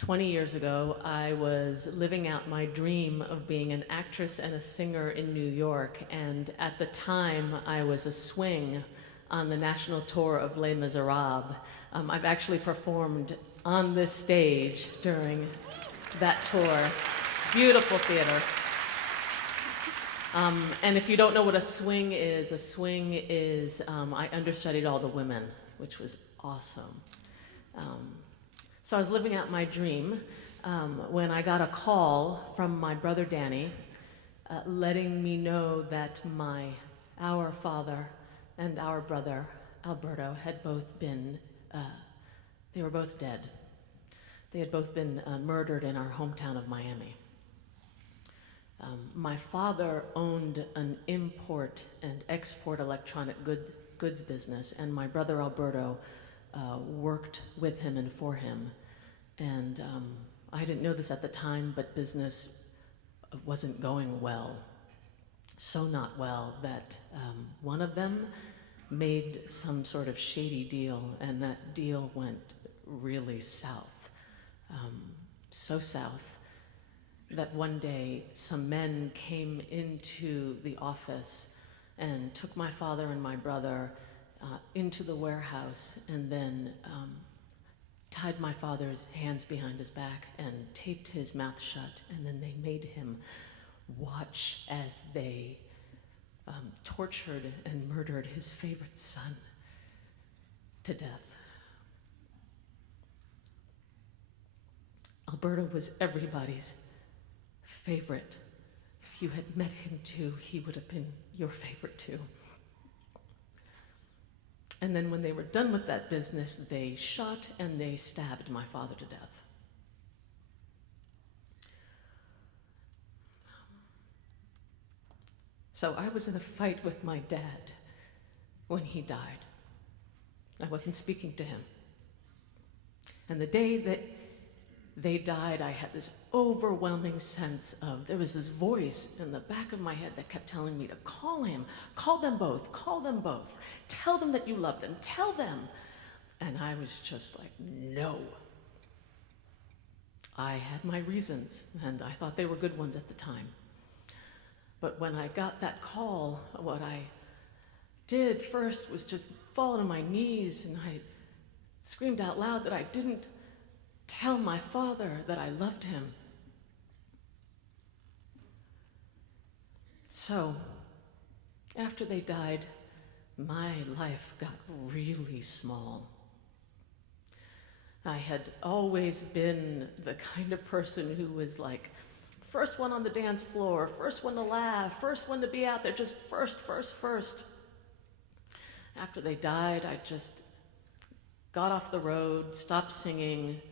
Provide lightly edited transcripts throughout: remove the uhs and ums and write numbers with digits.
20 years ago, I was living out my dream of being an actress and a singer in New York, and at the time, I was a swing on the national tour of Les Miserables. I've actually performed on this stage during that tour. Beautiful theater. And if you don't know what a swing is I understudied all the women, which was awesome. So I was living out my dream when I got a call from my brother Danny letting me know that our father and our brother Alberto had both been, they were both dead. They had both been murdered in our hometown of Miami. My father owned an import and export electronic goods business, and my brother Alberto worked with him and for him. And I didn't know this at the time, but business wasn't going well. So not well that one of them made some sort of shady deal, and that deal went really south. So south that one day some men came into the office and took my father and my brother into the warehouse, and then tied my father's hands behind his back and taped his mouth shut, and then they made him watch as they tortured and murdered his favorite son to death. Alberto was everybody's favorite. If you had met him too, he would have been your favorite too. And then when they were done with that business, they shot and they stabbed my father to death. So I was in a fight with my dad when he died. I wasn't speaking to him. And the day that they died, I had this overwhelming sense of, there was this voice in the back of my head that kept telling me to call him, call them both, tell them that you love them, tell them. And I was just like, no. I had my reasons, and I thought they were good ones at the time. But when I got that call, what I did first was just fall on my knees, and I screamed out loud that I didn't tell my father that I loved him. So, after they died, my life got really small. I had always been the kind of person who was like, first one on the dance floor, first one to laugh, first one to be out there, just first. After they died, I just got off the road, stopped singing,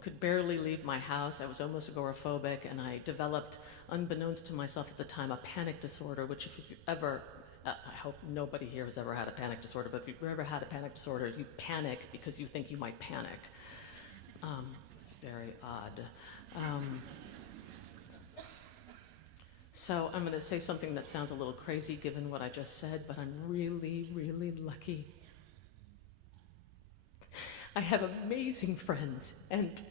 could barely leave my house. I was almost agoraphobic, and I developed, unbeknownst to myself at the time, a panic disorder, which if you've ever, I hope nobody here has ever had a panic disorder, but if you've ever had a panic disorder, you panic because you think you might panic. It's very odd. So I'm going to say something that sounds a little crazy given what I just said, but I'm really, really lucky. I have amazing friends, and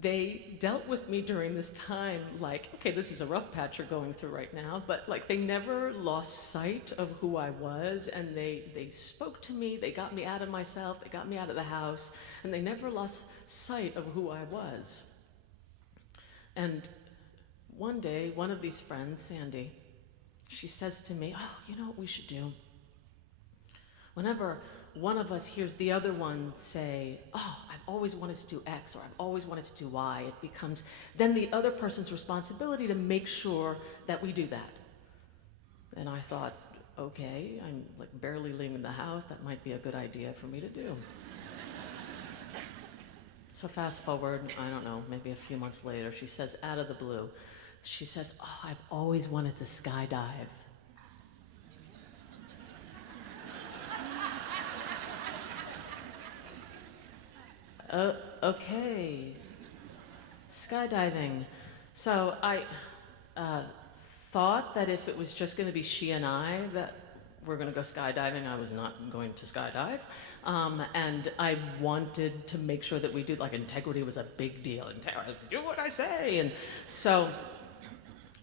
they dealt with me during this time like, okay, this is a rough patch you're going through right now, but like they never lost sight of who I was, and they spoke to me, they got me out of myself, they got me out of the house, and they never lost sight of who I was. And one day, one of these friends, Sandy, she says to me, oh, you know what we should do? Whenever one of us hears the other one say, oh, I've always wanted to do X, or I've always wanted to do Y, it becomes then the other person's responsibility to make sure that we do that. And I thought, okay, I'm like barely leaving the house, that might be a good idea for me to do. So fast forward, I don't know, maybe a few months later, she says out of the blue, she says, oh, I've always wanted to skydive. Okay, skydiving. So I thought that if it was just going to be she and I that we're going to go skydiving. I was not going to skydive. And I wanted to make sure that we do, like, integrity was a big deal. Do what I say. And so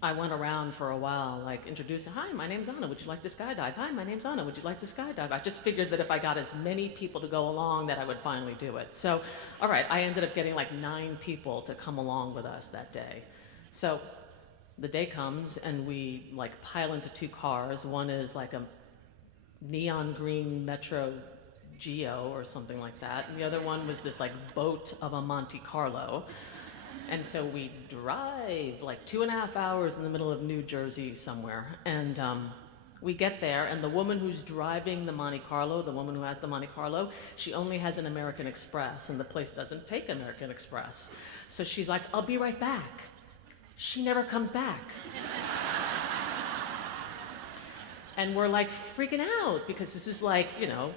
I went around for a while, like, introducing, hi, my name's Anna, would you like to skydive? Hi, my name's Anna, would you like to skydive? I just figured that if I got as many people to go along that I would finally do it. So, all right, I ended up getting like 9 people to come along with us that day. So the day comes and we like pile into 2 cars. One is like a neon green Metro Geo or something like that. And the other one was this like boat of a Monte Carlo. And so we drive like 2.5 hours in the middle of New Jersey somewhere. And we get there, and the woman who's driving the Monte Carlo, the woman who has the Monte Carlo, she only has an American Express, and the place doesn't take American Express. So she's like, I'll be right back. She never comes back. And we're like freaking out because this is like, you know,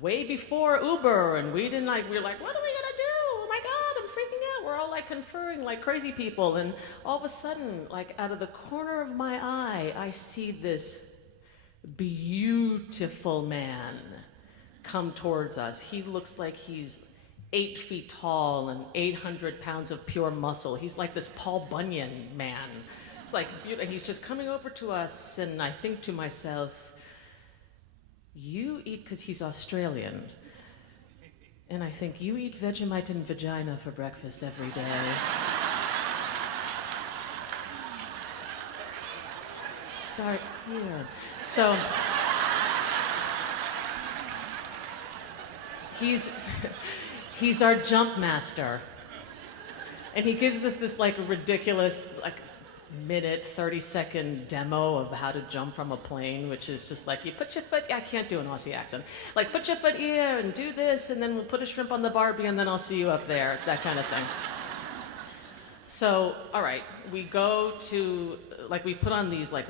way before Uber, and we didn't like, we were like, what are we gonna do? Oh my God, I'm freaking out. We're all like conferring like crazy people, and all of a sudden, like out of the corner of my eye, I see this beautiful man come towards us. He looks like he's 8 feet tall and 800 pounds of pure muscle. He's like this Paul Bunyan man. It's like, he's just coming over to us, and I think to myself, you eat, because he's Australian, and I think you eat Vegemite and vagina for breakfast every day. Start here. So, he's our jump master. And he gives us this like ridiculous, like, minute, 30-second demo of how to jump from a plane, which is just like, you put your foot, I can't do an Aussie accent, like put your foot here and do this, and then we'll put a shrimp on the Barbie, and then I'll see you up there, that kind of thing. So, all right, we go to, like, we put on these like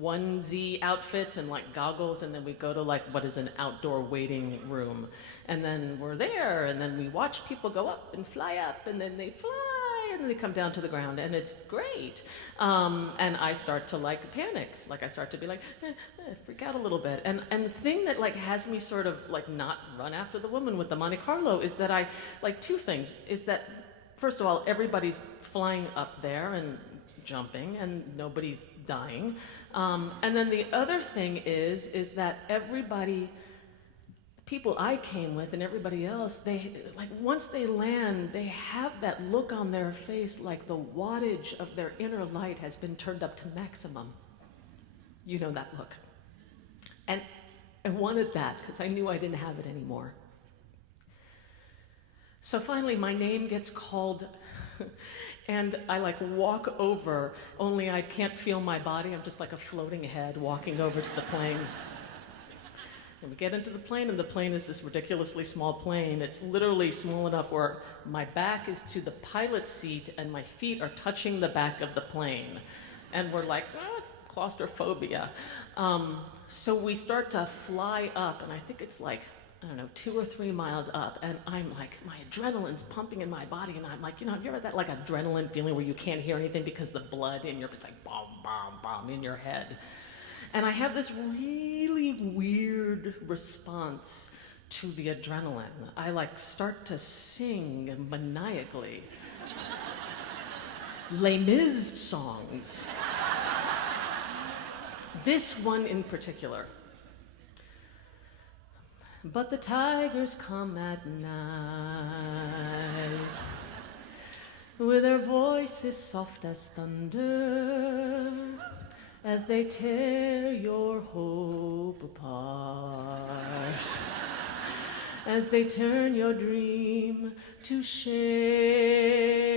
onesie outfits and like goggles, and then we go to like what is an outdoor waiting room, and then we're there, and then we watch people go up and fly up, and then they fly, and then they come down to the ground, and it's great. And I start to like panic, like I start to be like, freak out a little bit. And the thing that like has me sort of like not run after the woman with the Monte Carlo is that I, like 2 things, is that first of all, everybody's flying up there and jumping, and nobody's dying. And then the other thing is that everybody, people I came with and everybody else, they, like, once they land, they have that look on their face like the wattage of their inner light has been turned up to maximum. You know that look. And I wanted that because I knew I didn't have it anymore. So finally, my name gets called, and I like walk over, only I can't feel my body. I'm just like a floating head walking over to the plane. And we get into the plane, and the plane is this ridiculously small plane. It's literally small enough where my back is to the pilot's seat and my feet are touching the back of the plane. And we're like, oh, it's claustrophobia. So we start to fly up, and I think it's like, I don't know, 2 or 3 miles up, and I'm like, my adrenaline's pumping in my body, and I'm like, you know, have you ever that like adrenaline feeling where you can't hear anything because the blood in your, it's like bomb, bomb, bomb in your head. And I have this really weird response to the adrenaline. I like start to sing maniacally. Les Mis songs. This one in particular. But the tigers come at night, with their voices soft as thunder, as they tear your hope apart, as they turn your dream to shame.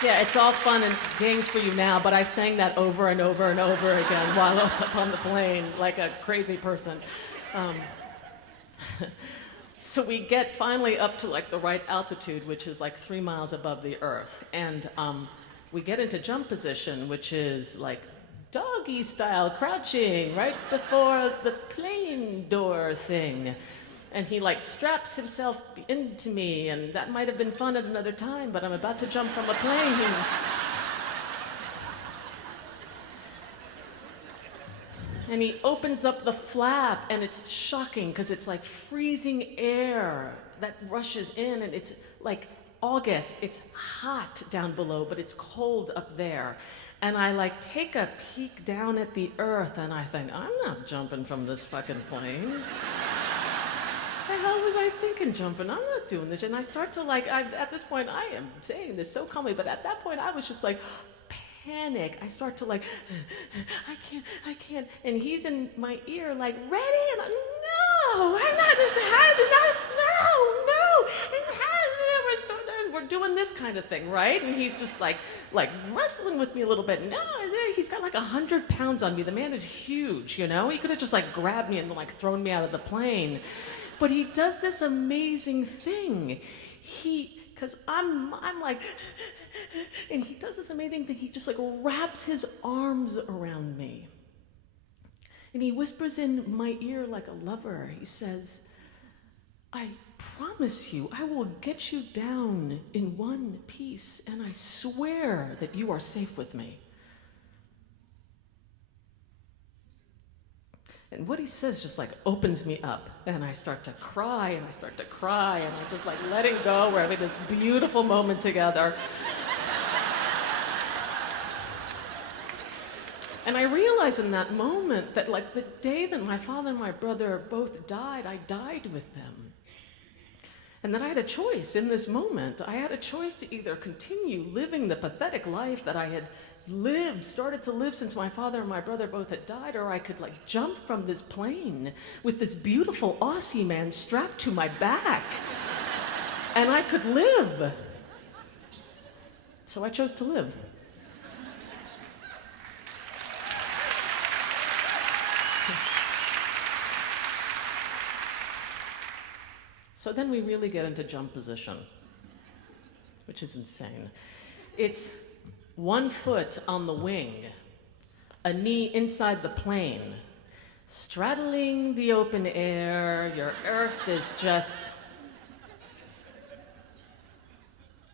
Yeah, it's all fun and games for you now, but I sang that over and over and over again while I was up on the plane like a crazy person. So we get finally up to like the right altitude, which is like 3 miles above the earth. And we get into jump position, which is like doggy style, crouching right before the plane door thing. And he like straps himself into me, and that might have been fun at another time, but I'm about to jump from a plane. And he opens up the flap, and it's shocking because it's like freezing air that rushes in, and it's like August. It's hot down below, but it's cold up there. And I like take a peek down at the earth, and I think, I'm not jumping from this fucking plane. The hell was I thinking jumping? I'm not doing this. And I start to like, at this point, I am saying this so calmly, but at that point I was just like, panic. I start to like, I can't. And he's in my ear like, ready? And I'm, no, I'm not just, no. And we're doing this kind of thing, right? And he's just like wrestling with me a little bit. No, he's got like 100 pounds on me. The man is huge, you know? He could have just like grabbed me and like thrown me out of the plane. But he does this amazing thing. Because I'm like, and he does this amazing thing. He just like wraps his arms around me. And he whispers in my ear like a lover. He says, I promise you, I will get you down in one piece, and I swear that you are safe with me. And what he says just like opens me up, and I start to cry, and I'm just like letting go. We're having this beautiful moment together. And I realize in that moment that like the day that my father and my brother both died, I died with them. And then I had a choice in this moment. I had a choice to either continue living the pathetic life that I had started to live since my father and my brother both had died, or I could like jump from this plane with this beautiful Aussie man strapped to my back. And I could live. So I chose to live. So then we really get into jump position, which is insane. It's 1 foot on the wing, a knee inside the plane, straddling the open air. Your earth is just,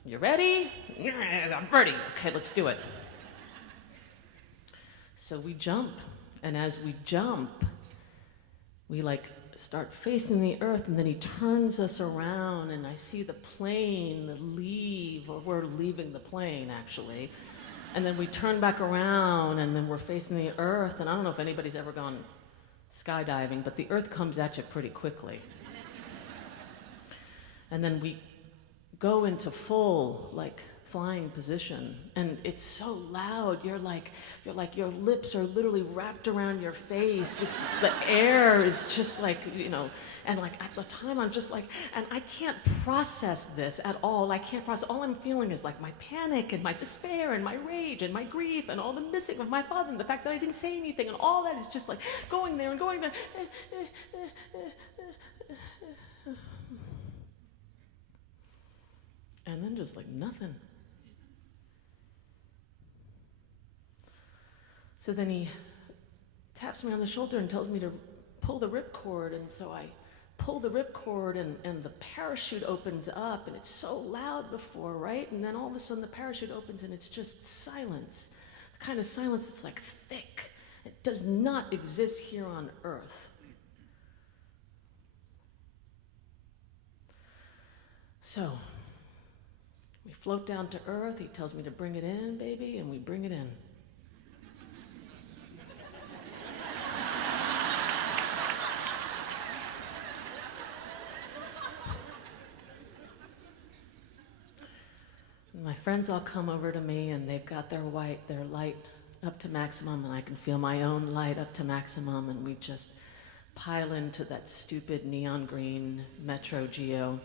you ready? Yeah, I'm ready. Okay, let's do it. So we jump, and as we jump, we like start facing the earth, and then he turns us around, and I see the plane leave, or we're leaving the plane actually, and then we turn back around, and then we're facing the earth. And I don't know if anybody's ever gone skydiving, but the earth comes at you pretty quickly. And then we go into full like flying position, and it's so loud. You're like your lips are literally wrapped around your face. The air is just like, you know, and like at the time I'm just like, and I can't process this at all. I can't process. All I'm feeling is like my panic and my despair and my rage and my grief and all the missing of my father and the fact that I didn't say anything, and all that is just like going there and going there. And then just like nothing. So then he taps me on the shoulder and tells me to pull the ripcord, and so I pull the ripcord, and the parachute opens up, and it's so loud before, right? And then all of a sudden the parachute opens, and it's just silence. The kind of silence that's like thick. It does not exist here on Earth. So we float down to Earth. He tells me to bring it in, baby, and we bring it in. My friends all come over to me, and they've got their light up to maximum, and I can feel my own light up to maximum, and we just pile into that stupid neon green Metro Geo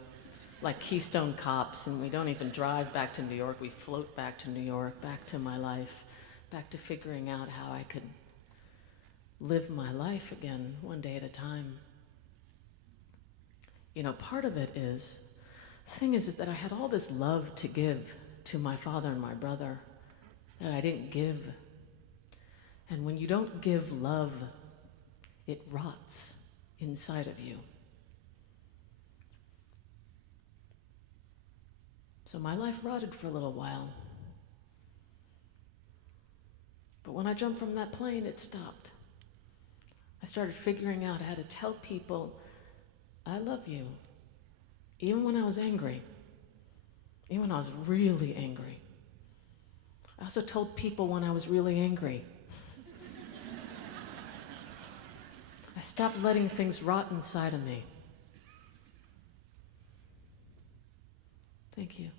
like Keystone Cops, and we don't even drive back to New York. We float back to New York, back to my life, back to figuring out how I could live my life again, one day at a time. You know, part of it is, the thing is that I had all this love to give to my father and my brother that I didn't give. And when you don't give love, it rots inside of you. So my life rotted for a little while. But when I jumped from that plane, it stopped. I started figuring out how to tell people, I love you, even when I was angry, even when I was really angry. I also told people when I was really angry. I stopped letting things rot inside of me. Thank you.